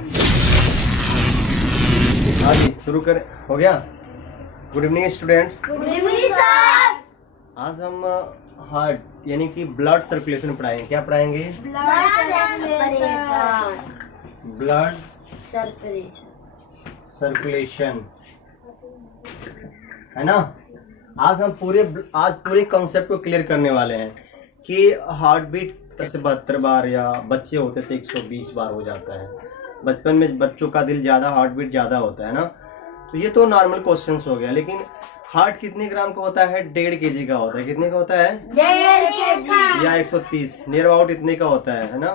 हाँ जी, शुरू करें। हो गया। Good evening students. Good evening sir. आज हम हार्ट यानी कि ब्लड सर्कुलेशन पढ़ाएंगे। क्या पढ़ाएंगे? ब्लड सर्कुलेशन, है ना। आज हम पूरे कॉन्सेप्ट को क्लियर करने वाले हैं कि हार्ट बीट से 72 बार, या बच्चे होते थे 120 बार हो जाता है। बचपन में बच्चों का दिल ज़्यादा, हार्ट बीट ज़्यादा होता है ना। तो ये तो नॉर्मल क्वेश्चंस हो गया, लेकिन हार्ट कितने ग्राम का होता है? 1.5 kg का होता है। कितने का होता है? 1.5 kg या 130, नियर अबाउट इतने का होता है ना।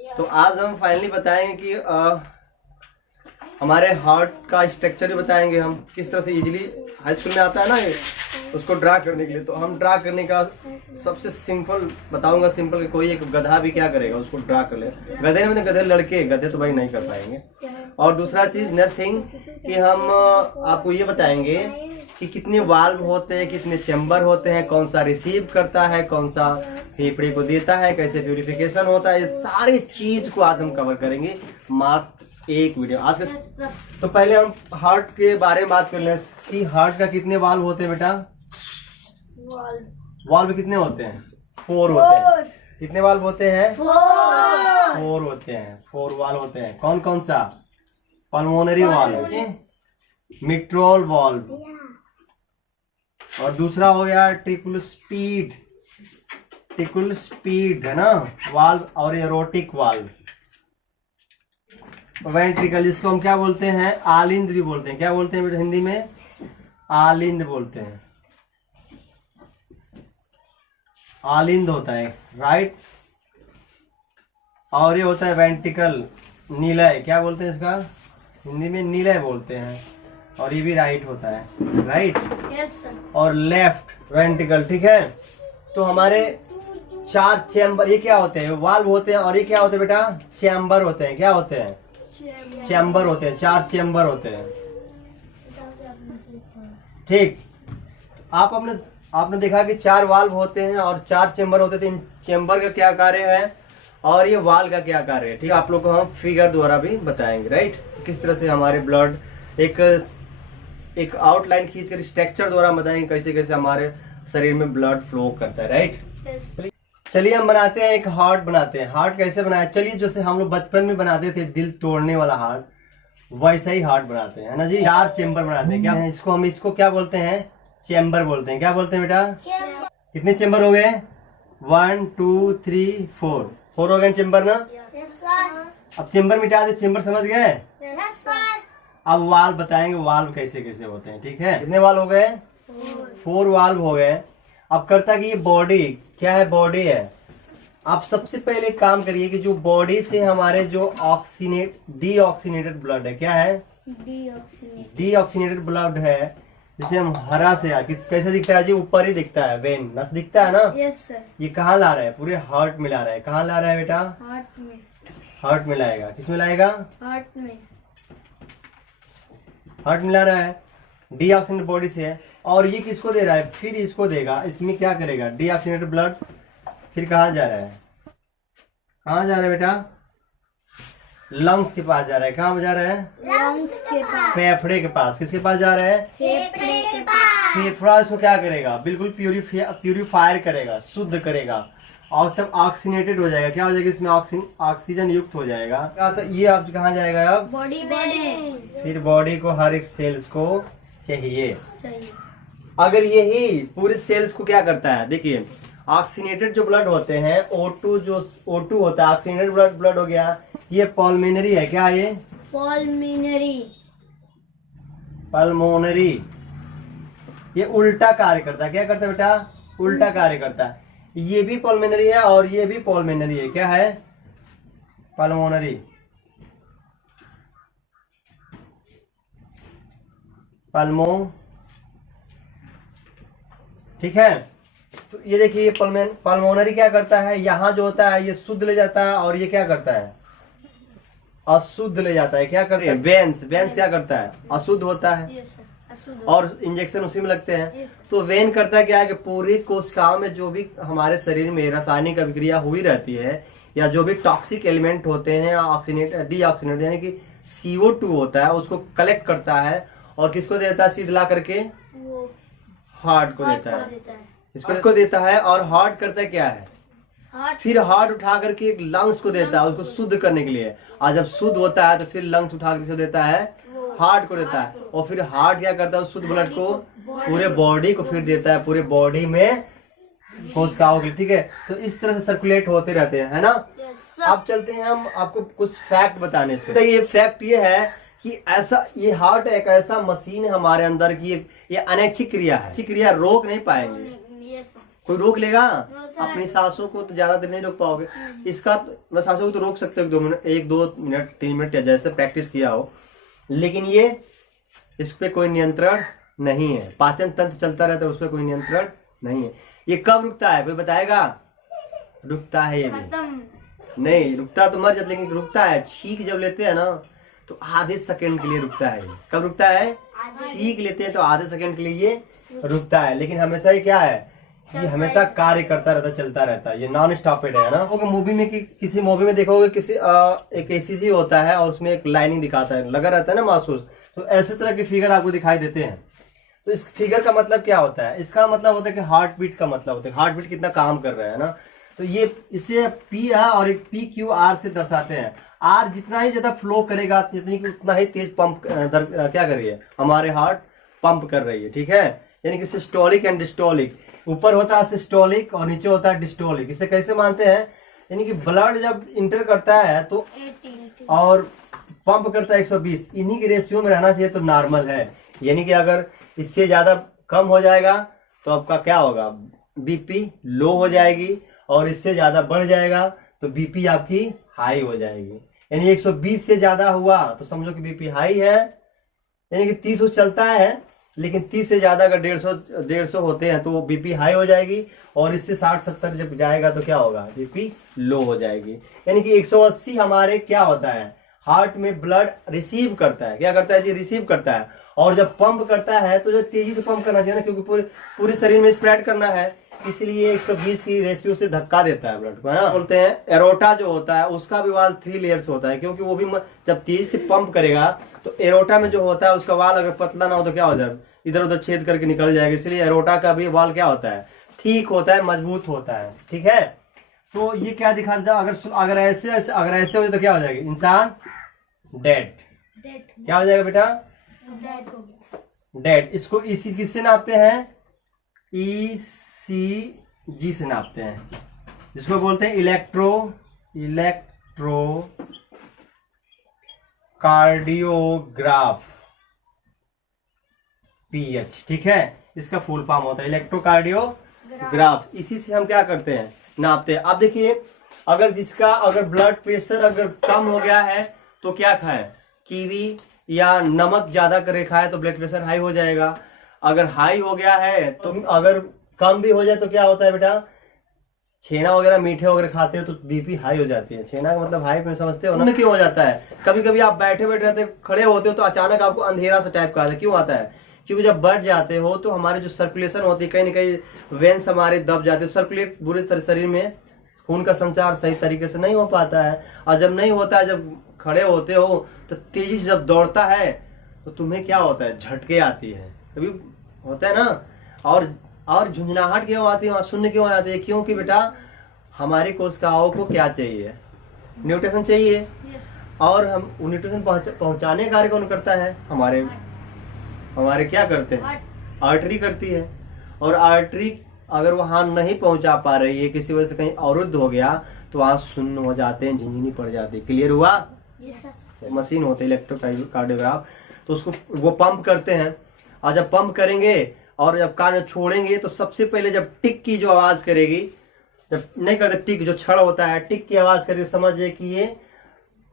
तो आज हम फाइनली बताएंगे कि हमारे हार्ट का स्ट्रक्चर भी बताएंगे हम, किस तरह से इजीली हाई स्कूल में आता है ना ये, उसको ड्रा करने के लिए। तो हम ड्रा करने का सबसे सिंपल बताऊंगा। सिंपल कि कोई एक गधा भी क्या करेगा, उसको ड्रा कर ले। गधे में गधे लड़के, गधे तो भाई नहीं कर पाएंगे। और दूसरा चीज़ नेक्स्ट थिंग कि हम आपको ये बताएंगे कि कितने वाल्व होते हैं, कितने चैम्बर होते हैं, कौन सा रिसीव करता है, कौन सा फेफड़े को देता है, कैसे प्यूरिफिकेशन होता है। ये सारी चीज को आज हम कवर करेंगे मात्र एक वीडियो आज का। तो पहले हम हार्ट के बारे में बात कर लें कि हार्ट का कितने वाल्व होते हैं बेटा? वाल्व कितने होते हैं? 4 होते हैं। कितने वाल्व होते हैं? 4 होते हैं। 4 वाल्व होते हैं। कौन कौन सा? पल्मोनरी वाल्व, मिट्रल वाल्व, और दूसरा हो गया ट्रिकुल स्पीड है ना वाल्व, और एरोटिक वाल्व। वेंट्रिकल, जिसको हम क्या बोलते हैं? आलिंद भी बोलते हैं। क्या बोलते हैं बेटा हिंदी में? आलिंद बोलते हैं। आलिंद होता है, राइट। और ये होता है वेंट्रिकल, नीलय। क्या बोलते हैं इसका? हिंदी में नीलय बोलते हैं। और ये भी राइट होता है, राइट। Yes sir. और लेफ्ट वेंट्रिकल, ठीक है। तो हमारे 4 चैम्बर, ये क्या होते हैं? वाल्व होते हैं। और ये क्या होते हैं बेटा? चैम्बर होते हैं। क्या होते हैं? चैम्बर होते हैं। 4 चैम्बर होते हैं, ठीक। आपने देखा कि 4 वाल्व होते हैं और 4 चैम्बर होते थे। इन चैम्बर का क्या कार्य है और ये वाल्व का क्या कार्य है, ठीक। आप लोग को हम फिगर द्वारा भी बताएंगे, राइट। किस तरह से हमारे ब्लड एक आउटलाइन खींचकर स्ट्रक्चर द्वारा बताएंगे कैसे कैसे हमारे शरीर में ब्लड फ्लो करता है, राइट। चलिए हम बनाते हैं, एक हार्ट बनाते हैं। हार्ट कैसे बनाए? चलिए जैसे हम लोग बचपन में बनाते थे दिल तोड़ने वाला हार्ट, वैसा ही हार्ट बनाते हैं, है ना जी। 4 चेम्बर बनाते हैं। क्या है इसको? हम इसको क्या बोलते हैं? चेम्बर बोलते हैं। क्या बोलते हैं बेटा? कितने चेम्बर हो गए? 1 2 3 4 हो गए चेम्बर ना। अब चेम्बर मिटा दे, चेम्बर समझ गए। अब वाल्व बताएंगे, वाल्व कैसे कैसे होते हैं, ठीक है। कितने वाल्व हो गए? 4 वाल्व हो गए। अब करता कि ये बॉडी क्या है? बॉडी है। आप सबसे पहले काम करिए कि जो बॉडी से हमारे जो डीऑक्सीनेटेड ब्लड है, क्या है? डीऑक्सीनेटेड ब्लड है, जिसे हम हरा से कैसे दिखता है जी? ऊपर ही दिखता है, वेन नस दिखता है ना। Yes sir. ये कहाँ ला रहा है? पूरे हार्ट में ला रहा है। कहाँ ला रहा है बेटा? हार्ट में। हार्ट में लाएगा। किस में लाएगा? हार्ट में। हार्ट में ला रहा है, डीऑक्सीनेटेड बॉडी से है। और ये किसको दे रहा है? फिर इसको देगा। इसमें क्या करेगा? डीऑक्सीनेटेड ब्लड फिर कहाँ जा रहा है? कहाँ जा रहा है बेटा? लंग्स के पास जा रहा है। कहाँ जा रहा है? लंग्स के पास। फेफड़े के पास। किसके पास जा रहा है? फेफड़े के पास। फेफड़ा इसको क्या करेगा? बिल्कुल प्यूरिफायर करेगा, शुद्ध करेगा, और तब ऑक्सीनेटेड हो जाएगा। क्या हो जाएगा? इसमें ऑक्सीजन युक्त हो जाएगा। तो ये आप कहाँ जाएगा? अब बॉडी में। फिर बॉडी को हर एक सेल्स को चाहिए। अगर यही पूरे सेल्स को क्या करता है? देखिए ऑक्सीनेटेड जो ब्लड होते हैं, O2 होता है, ऑक्सीनेटेड ब्लड हो गया। ये पल्मोनरी है। क्या है ये? पल्मोनरी। ये उल्टा कार्य करता है। क्या करता है बेटा? उल्टा कार्य करता है। ये भी पल्मोनरी है और ये भी पल्मोनरी है। क्या है? पल्मोनरी। पल्मो, ठीक है। तो ये देखिए ये पल्मोनरी क्या करता है? यहाँ जो होता है ये शुद्ध ले जाता है, और ये क्या करता है? अशुद्ध ले जाता है। क्या करता है? वेन्स क्या करता है? अशुद्ध होता है, और इंजेक्शन उसी में लगते हैं। तो वेन करता है क्या है कि पूरी कोशिकाओं में जो भी हमारे शरीर में रासायनिक अभिक्रिया हुई रहती है, या जो भी टॉक्सिक एलिमेंट होते हैं, ऑक्सीनेट डीऑक्सीनेट यानी कि CO2 होता है, उसको कलेक्ट करता है और किसको देता है? शीतला करके वो हार्ट को हार्ट देता को है, देता है। इसको देता है। और हार्ट करता है क्या है? हार्ट फिर हार्ट उठा करके एक लंग्स को देता है, उसको शुद्ध करने के लिए। और जब शुद्ध होता है तो फिर लंग्स उठा करके देता है, हार्ट को देता है। और फिर हार्ट क्या करता है? उस शुद्ध ब्लड को पूरे बॉडी को फिर देता है, पूरे बॉडी में कोशिकाओं की, ठीक है। तो इस तरह से सर्कुलेट होते रहते हैं, है ना। यस अब चलते हैं हम आपको कुछ फैक्ट बताने इसके। तो ये फैक्ट ये है कि ऐसा ये हार्ट एक ऐसा मशीन है हमारे अंदर की, ये अनैच्छिक क्रिया है। अच्छी क्रिया रोक नहीं पाएंगे। यस कोई रोक लेगा? सर। अपनी सांसों को तो ज्यादा देर नहीं रोक पाओगे। इसका मैं सांसों को तो रोक सकते हो 2 मिनट, 1-2 मिनट 3 मिनट या जैसे प्रैक्टिस किया हो, लेकिन ये इस पे कोई नियंत्रण नहीं है। पाचन तंत्र चलता रहता है, उस पर कोई नियंत्रण नहीं है। ये कब रुकता है? कोई बताएगा? रुकता है ये भी खत्म। नहीं, रुकता तो मर जाता, लेकिन रुकता है। छींक जब लेते हैं ना तो आधे सेकंड के लिए रुकता है। कब रुकता है? छींक लेते हैं तो आधे सेकंड के लिए ये रुकता है, लेकिन हमेशा ये क्या है? ये हमेशा कार्य करता रहता, चलता रहता है। ये नॉन स्टॉपेड है ना। मूवी में किसी मूवी में देखोगे किसी एक ECG होता है और उसमें एक लाइनिंग दिखाता है, लगा रहता है ना महसूस। तो ऐसे तरह के फिगर आपको दिखाई देते हैं। तो इस फिगर का मतलब क्या होता है? इसका मतलब होता है कि हार्ट बीट का मतलब होता है, हार्ट बीट कितना काम कर रहा है ना। तो ये इसे P और एक PQR से दर्शाते हैं। R जितना ही ज्यादा फ्लो करेगा उतना ही तेज पंप क्या कर रही है? हमारे हार्ट पंप कर रही है, ठीक है। यानी कि सिस्टोलिक एंड डिस्टोलिक। ऊपर होता है सिस्टोलिक और नीचे होता है डिस्टोलिक। इसे कैसे मानते हैं? यानी कि ब्लड जब इंटर करता है तो 80 और पंप करता है 120, इन्हीं के रेशियो में रहना चाहिए तो नॉर्मल है। यानी कि अगर इससे ज्यादा कम हो जाएगा तो आपका क्या होगा? BP लो हो जाएगी, और इससे ज्यादा बढ़ जाएगा तो BP आपकी हाई हो जाएगी। यानी 120 से ज्यादा हुआ तो समझो कि BP हाई है, यानी कि 30 चलता है, लेकिन 30 से ज्यादा अगर 150 होते हैं तो वो BP हाई हो जाएगी, और इससे 60-70 जब जाएगा तो क्या होगा? BP लो हो जाएगी। यानी कि 180 हमारे क्या होता है? हार्ट में ब्लड रिसीव करता है। क्या करता है जी? रिसीव करता है। और जब पंप करता है तो जो तेजी से पंप करना चाहिए ना, क्योंकि पूरे शरीर में स्प्रेड करना है, इसलिए 120 की रेशियो से धक्का देता है ब्लड को, है ना। बोलते हैं एरोटा जो होता है उसका भी वाल 3 लेयर्स होता है, क्योंकि वो भी जब तेजी से पंप करेगा तो एरोटा में जो होता है उसका वाल अगर पतला ना हो तो क्या हो जाए? इधर उधर छेद करके निकल जाएगा। इसलिए एरोटा का भी वाल क्या होता है? ठीक होता है, मजबूत होता है, ठीक है। तो ये क्या दिखा था? अगर ऐसे हो जाए तो क्या हो जाएगा? इंसान डेड। क्या हो जाएगा बेटा? डेड हो गया। डेड। इसको इसी किससे नापते हैं? ECG से नापते हैं, जिसको बोलते हैं इलेक्ट्रो कार्डियोग्राफ, PH, ठीक है। इसका फुल फॉर्म होता है इलेक्ट्रोकार्डियोग्राफ। इसी से हम क्या करते हैं? नापते हैं। अब देखिए, अगर ब्लड प्रेशर अगर कम हो गया है तो क्या खाएं? कीवी या नमक ज्यादा करे खाए तो ब्लड प्रेशर हाई हो जाएगा। अगर हाई हो गया है तो अगर कम भी हो जाए तो क्या होता है बेटा? छेना वगैरह मीठे वगैरह खाते हो तो BP हाई हो जाती है। छेना का मतलब हाई, समझते हो ना क्यों हो जाता है? कभी कभी आप बैठे रहते खड़े होते हो तो अचानक आपको अंधेरा सा टाइप का आता है। क्यों आता है? क्योंकि जब बढ़ जाते हो तो हमारी जो सर्कुलेशन होती है, कहीं ना कहीं वेन्स हमारे दब जाते हैं, सर्कुलेट पूरे शरीर में खून का संचार सही तरीके से नहीं हो पाता है। और जब नहीं होता है, जब खड़े होते हो तो तेजी से जब दौड़ता है तो तुम्हें क्या होता है? झटके आती है, कभी होता है ना। और झुंझुनाहट क्यों आती है? वहां शून्य क्यों आती है? क्योंकि बेटा हमारी कोशिकाओं को क्या चाहिए? न्यूट्रिशन चाहिए। और हम न्यूट्रिशन पहुंचाने का कार्य कौन करता है? हमारे क्या करते हैं? आर्टरी करती है। और आर्टरी अगर वहां नहीं पहुंचा पा रही है, किसी वजह से कहीं अवरुद्ध हो गया तो वहां शून्य हो जाते हैं, झिंझिनी पड़ जाती है। क्लियर हुआ? मशीन होती है इलेक्ट्रोकार्डियोग्राफ, तो उसको वो पंप करते हैं। और जब पंप करेंगे और जब कान छोड़ेंगे तो सबसे पहले जब टिक की जो आवाज करेगी, जब नहीं करते टिक जो छड़ होता है, टिक की आवाज करके समझिए कि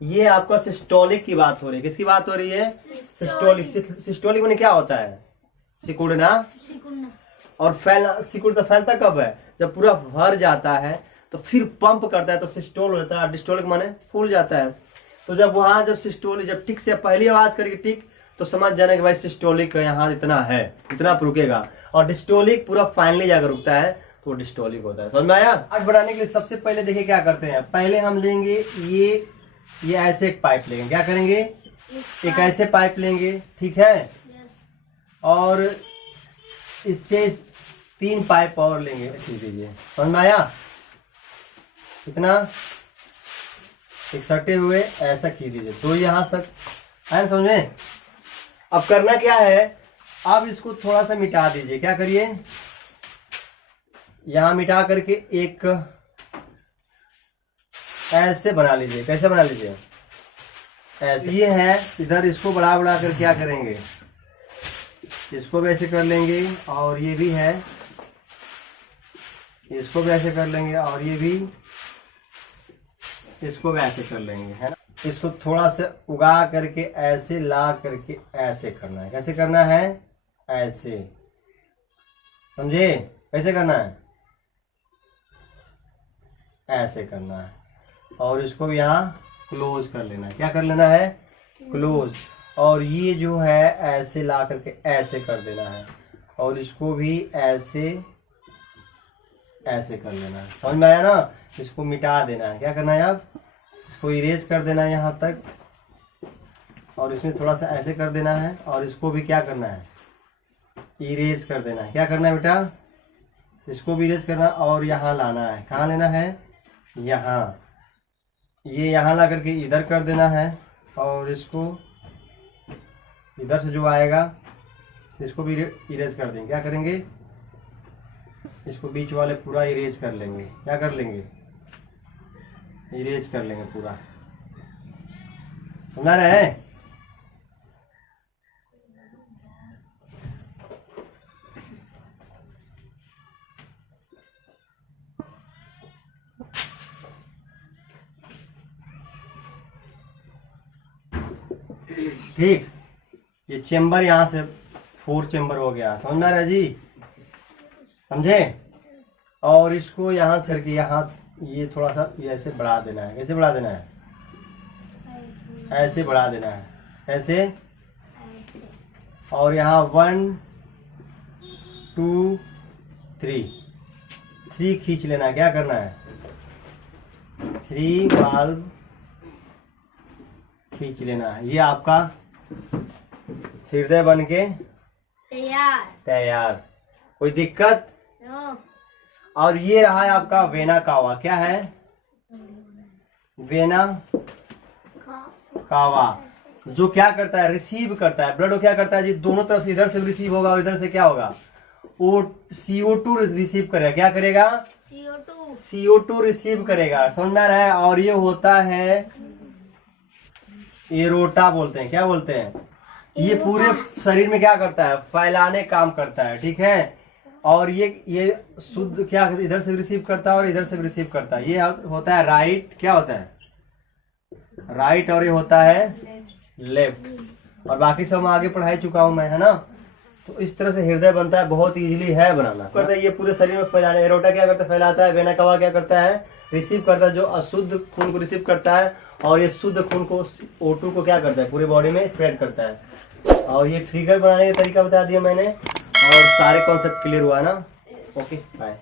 ये आपका सिस्टोलिक की बात हो रही है। किसकी बात हो रही है? सिस्टोलिक में क्या होता है? सिकुड़ना। और सिकुड़ तो फैलता कब है? जब पूरा भर जाता है तो फिर पंप करता है तो सिस्टोल होता है। डिस्टोलिक माने फूल जाता है। तो जब वहां जब टिक से पहली आवाज करके टिक तो समझ जाना कि भाई सिस्टोलिक यहाँ इतना है, इतना रुकेगा। और डिस्टोलिक पूरा फाइनली जाकर रुकता है तो डिस्टोलिक होता है। समझ में आया? हार्ट बनाने के लिए सबसे पहले देखिए क्या करते हैं। पहले हम लेंगे ये ऐसे एक पाइप लेंगे। क्या करेंगे? एक ऐसे पाइप लेंगे, ठीक है। यस। और इससे 3 पाइप और लेंगे। खींच दीजिए। समझ में आया? कितना? एक सटे हुए ऐसा खींच दीजिए, तो यहाँ तक है, समझ में? अब करना क्या है, अब इसको थोड़ा सा मिटा दीजिए। क्या करिए? यहाँ मिटा करके एक ऐसे बना लीजिए। कैसे बना लीजिए? ऐसे। ये है इधर, इसको बढ़ा बढ़ा कर क्या करेंगे, इसको भी ऐसे कर लेंगे, और ये भी है, इसको भी ऐसे कर लेंगे, और ये भी, इसको भी ऐसे कर लेंगे, है ना। इसको थोड़ा सा उगा करके ऐसे ला करके ऐसे करना है। कैसे करना है? ऐसे, समझे? कैसे करना है? ऐसे करना है। और इसको भी यहाँ क्लोज कर लेना है। क्या कर लेना है? क्लोज। और ये जो है ऐसे ला करके ऐसे कर देना है, और इसको भी ऐसे ऐसे कर लेना है। समझ में आया ना? इसको मिटा देना है। क्या करना है? अब इसको इरेज कर देना है यहाँ तक, और इसमें थोड़ा सा ऐसे कर देना है, और इसको भी क्या करना है? इरेज कर देना है। क्या करना है बेटा? इसको भी इरेज करना, और यहाँ लाना है। कहाँ लेना है? यहाँ। ये यहाँ ला करके इधर कर देना है, और इसको इधर से जो आएगा इसको भी इरेज कर देंगे। क्या करेंगे? इसको बीच वाले पूरा इरेज कर लेंगे। क्या कर लेंगे? इरेज कर लेंगे पूरा। समझ रहे हैं? ठीक। ये चेम्बर यहाँ से 4 चेम्बर हो गया। समझ में आ रहा है जी? समझे? और इसको यहाँ से करके यहाँ ये थोड़ा सा ये ऐसे बढ़ा देना है। कैसे बढ़ा देना है? ऐसे बढ़ा देना है। कैसे? और यहाँ 1 2 3 खींच लेना है। क्या करना है? 3 वाल्व खींच लेना है। ये आपका हृदय बन के तैयार। कोई दिक्कत? नो। और ये रहा है आपका वेना कावा। क्या है? वेना कावा, जो क्या करता है? रिसीव करता है। ब्लड को क्या करता है जी? दोनों तरफ से, इधर से रिसीव होगा और इधर से क्या होगा? CO2 रिसीव करेगा। क्या करेगा? CO2 रिसीव करेगा। समझ में आ रहा है? और ये होता है एरोटा बोलते हैं। क्या बोलते हैं? ये पूरे शरीर में क्या करता है? फैलाने काम करता है, ठीक है। और ये शुद्ध क्या इधर से रिसीव करता है और इधर से रिसीव करता है। ये होता है राइट। क्या होता है? राइट। और ये होता है लेफ्ट। और बाकी सब मैं आगे पढ़ाई चुका हूं मैं, है ना। तो इस तरह से हृदय बनता है। बहुत इजीली है बनाना। करता है ये पूरे शरीर में फैलाने। एरोटा क्या करता है? फैलाता है। वेना कावा क्या करता है? रिसीव करता है, जो अशुद्ध खून को रिसीव करता है। और ये शुद्ध खून को O2 को क्या करता है? पूरे बॉडी में स्प्रेड करता है। और ये फिगर बनाने का तरीका बता दिया मैंने, और सारे कॉन्सेप्ट क्लियर हुआ ना। Okay, bye.